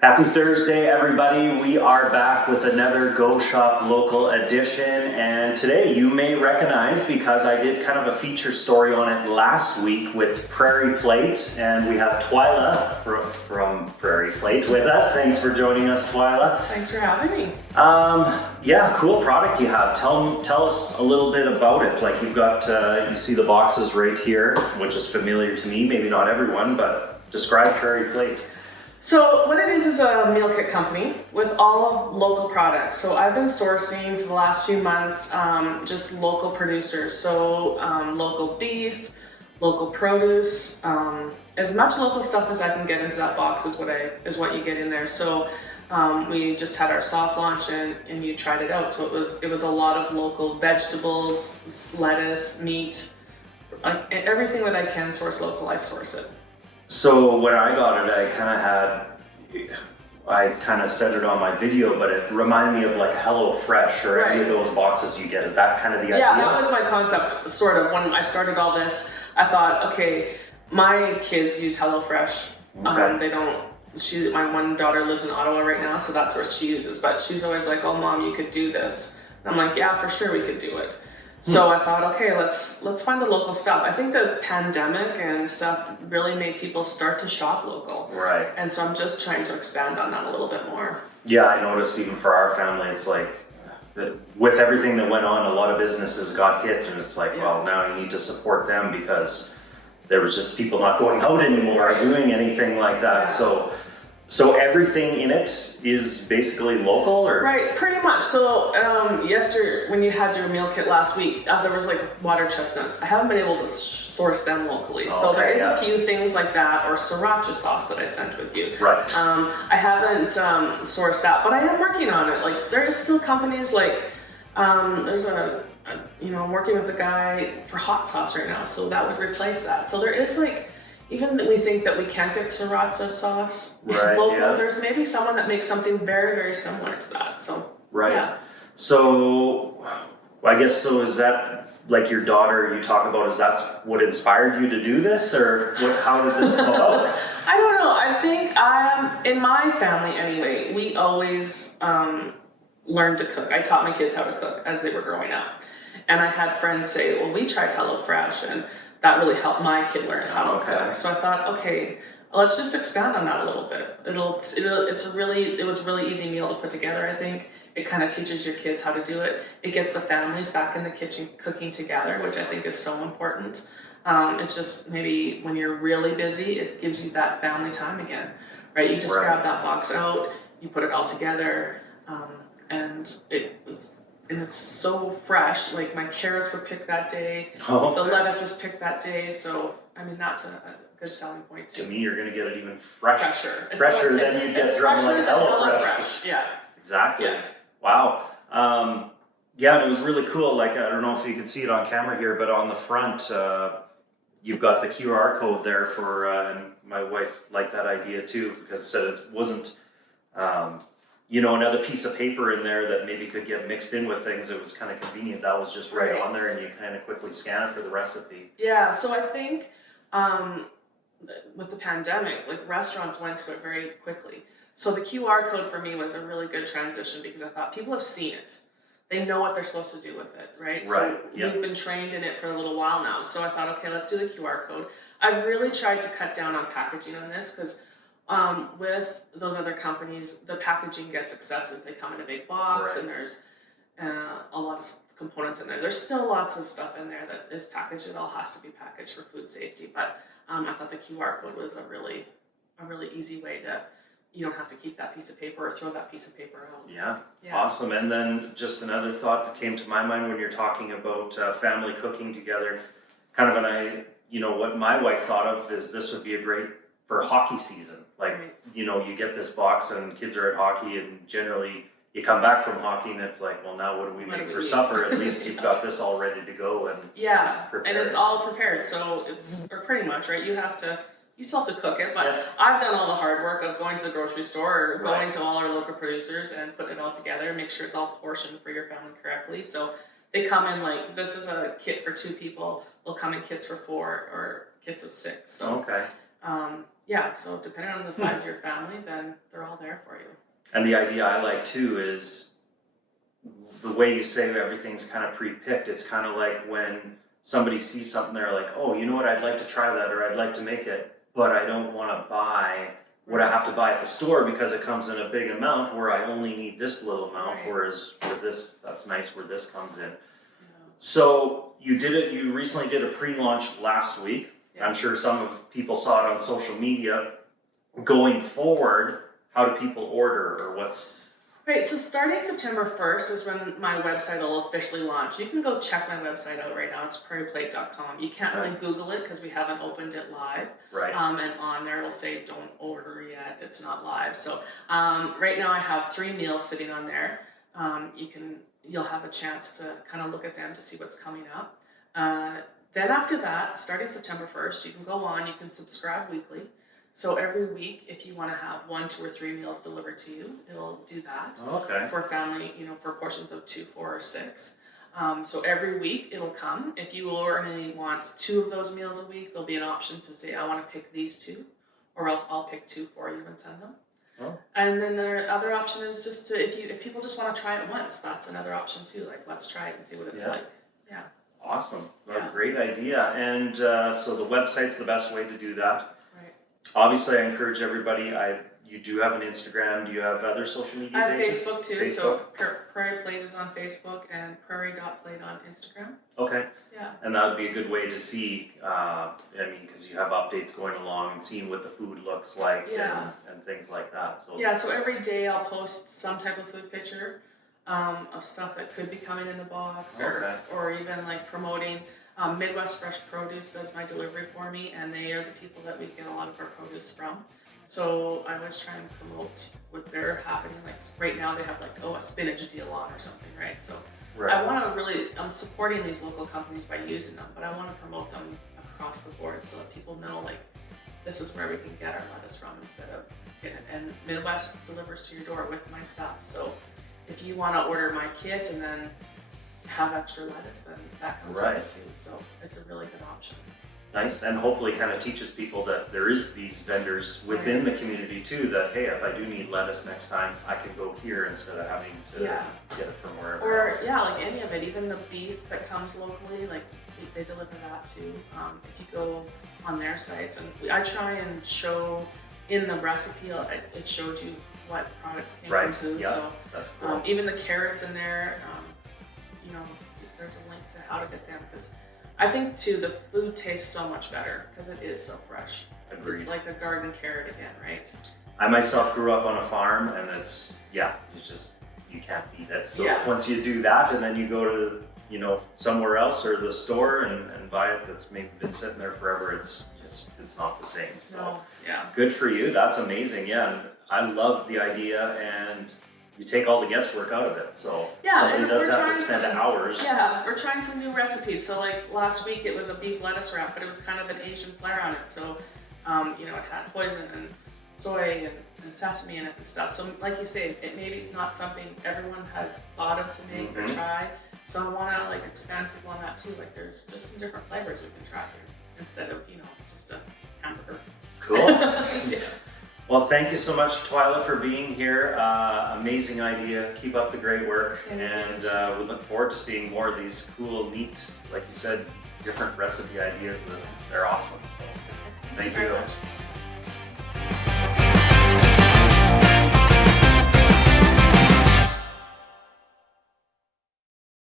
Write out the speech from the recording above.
Happy Thursday, everybody. We are back with another Go Shop Local edition, and today you may recognize, because I did kind of a feature story on it last week with Prairie Plate, and we have Twyla from Prairie Plate with us. Thanks for joining us, Twyla. Thanks for having me. Yeah, cool product you have. Tell us a little bit about it. Like, you've got, you see the boxes right here, which is familiar to me, maybe not everyone, but describe Prairie Plate. So what it is a meal kit company with all of local products. So I've been sourcing for the last few months just local producers. So local beef, local produce, as much local stuff as I can get into that box is what you get in there. So we just had our soft launch and you tried it out. So it was a lot of local vegetables, lettuce, meat, everything that I can source local, I source it. So when I got it, I kind of said it on my video, but it reminded me of like HelloFresh or any of those boxes you get. Is that kind of the idea? Yeah, that was my concept, sort of. When I started all this, I thought, okay, my kids use HelloFresh. Okay. My one daughter lives in Ottawa right now, so that's what she uses. But she's always like, oh, Mom, you could do this. And I'm like, yeah, for sure we could do it. So I thought, okay, let's find the local stuff. I think the pandemic and stuff really made people start to shop local. Right. And so I'm just trying to expand on that a little bit more. Yeah, I noticed even for our family, it's like, with everything that went on, a lot of businesses got hit, and it's like, well, now you need to support them because there was just people not going out anymore or doing anything like that. Yeah. So everything in it is basically local, or? Right, pretty much. So yesterday, when you had your meal kit last week, there was like water chestnuts. I haven't been able to source them locally. Okay, so there is a few things like that, or siracha sauce that I sent with you. Right. I haven't sourced that, but I am working on it. Like, there is still companies like, there's I'm working with a guy for hot sauce right now, so that would replace that. So there is like, even we think that we can't get sriracha sauce local, there's maybe someone that makes something very, very similar to that. So yeah. So I guess, is that like your daughter you talk about, is that what inspired you to do this, or how did this come about? I don't know. I think in my family anyway, we always learned to cook. I taught my kids how to cook as they were growing up. And I had friends say, well, we tried HelloFresh, and that really helped my kid learn how to cook. So I thought, okay, let's just expand on that a little bit. It was a really easy meal to put together, I think. It kind of teaches your kids how to do it. It gets the families back in the kitchen cooking together, which I think is so important. It's just maybe when you're really busy, it gives you that family time again, right? You just grab that box out, you put it all together, and it's so fresh. Like, my carrots were picked that day. Oh. The lettuce was picked that day. So, I mean, that's a good selling point too. To me, you're going to get it even fresher. Fresher than you get from like HelloFresh. Yeah. Exactly. Yeah. Wow. Yeah, and it was really cool. Like, I don't know if you can see it on camera here, but on the front, you've got the QR code there for, and my wife liked that idea too, because it said it wasn't, another piece of paper in there that maybe could get mixed in with things. It was kind of convenient. That was just right on there, and you kind of quickly scan it for the recipe. Yeah, so I think with the pandemic, like, restaurants went to it very quickly. So the QR code for me was a really good transition, because I thought people have seen it. They know what they're supposed to do with it, right? So we've been trained in it for a little while now. So I thought, okay, let's do the QR code. I've really tried to cut down on packaging on this, because with those other companies, the packaging gets excessive. They come in a big box, and there's a lot of components in there. There's still lots of stuff in there that is packaged. It all has to be packaged for food safety. But I thought the QR code was a really easy way to, you don't have to keep that piece of paper or throw that piece of paper out. Yeah. Awesome. And then just another thought that came to my mind when you're talking about family cooking together, kind of what my wife thought of is this would be a great for hockey season. Like, you get this box and kids are at hockey, and generally you come back from hockey and it's like, well, now what do we make for supper? At least you've got this all ready to go and and it's all prepared. So it's pretty much, right? You still have to cook it, but I've done all the hard work of going to the grocery store or going to all our local producers and putting it all together, make sure it's all portioned for your family correctly. So they come in like, this is a kit for 2 people. They'll come in kits for 4 or kits of 6. So Yeah, so depending on the size of your family, then they're all there for you. And the idea I like too is the way you say everything's kind of pre-picked. It's kind of like when somebody sees something, they're like, oh, you know what, I'd like to try that, or I'd like to make it, but I don't want to buy what I have to buy at the store because it comes in a big amount where I only need this little amount, Right. whereas with this, that's nice where this comes in. Yeah. So you recently did a pre-launch last week. Yeah. I'm sure some of people saw it on social media. Going forward, how do people order, or what's... Right, so starting September 1st is when my website will officially launch. You can go check my website out right now. It's prairie-plate.com. You can't really Google it because we haven't opened it live. Right. And on there it'll say don't order yet. It's not live. So right now I have 3 meals sitting on there. You'll have a chance to kind of look at them to see what's coming up. Then after that, starting September 1st, you can go on. You can subscribe weekly. So every week, if you want to have 1, 2, or 3 meals delivered to you, it'll do that. Okay. For family, for portions of 2, 4, or 6. So every week it'll come. If you only want 2 of those meals a week, there'll be an option to say, I want to pick these 2, or else I'll pick 2 for you and send them. Oh. And then the other option is just to, if people just want to try it once, that's another option too. Like, let's try it and see what it's like. Yeah. Awesome. Well, Yeah. great idea. And so the website's the best way to do that. Right. Obviously, I encourage everybody. You do have an Instagram. Do you have other social media I have pages? Facebook too. So Prairie Plate is on Facebook and prairie.plate on Instagram. Okay. Yeah. And that would be a good way to see, because you have updates going along and seeing what the food looks like and things like that. So Yeah, so every day I'll post some type of food picture of stuff that could be coming in the box, or even like promoting. Midwest Fresh Produce does my delivery for me, and they are the people that we get a lot of our produce from. So I always try and promote what they're happening. Like right now they have a spinach deal on or something, right? So I want to I'm supporting these local companies by using them, but I want to promote them across the board so that people know this is where we can get our lettuce from instead of getting it. And Midwest delivers to your door with my stuff. So if you want to order my kit and then have extra lettuce, then that comes with it too. So it's a really good option. Nice, and hopefully kind of teaches people that there is these vendors within the community too, that hey, if I do need lettuce next time, I can go here instead of having to get it from wherever else. Like any of it, even the beef that comes locally, they deliver that too. If you go on their sites, and I try and show in the recipe, it showed you what products came from who. Yeah, so that's cool. even the carrots in there, there's a link to how to get them, because I think too the food tastes so much better because it is so fresh. Agreed. It's like a garden carrot again, right? I myself grew up on a farm, and you can't beat it. So once you do that, and then you go to somewhere else or the store and buy it that's maybe been sitting there forever, it's not the same. So good for you. That's amazing. Yeah, and I love the idea, and you take all the guesswork out of it. So somebody does have to spend hours. Yeah, we're trying some new recipes. So last week it was a beef lettuce wrap, but it was kind of an Asian flair on it. So it had poison and soy and sesame in it and stuff. So like you say, it maybe not something everyone has thought of to make or try. So I want to expand people on that too. There's just some different flavors we can try here instead of just a hamburger. Cool. Well, thank you so much, Twyla, for being here. Amazing idea. Keep up the great work. And we look forward to seeing more of these cool, neat, like you said, different recipe ideas. They're awesome. So thank you. Very much.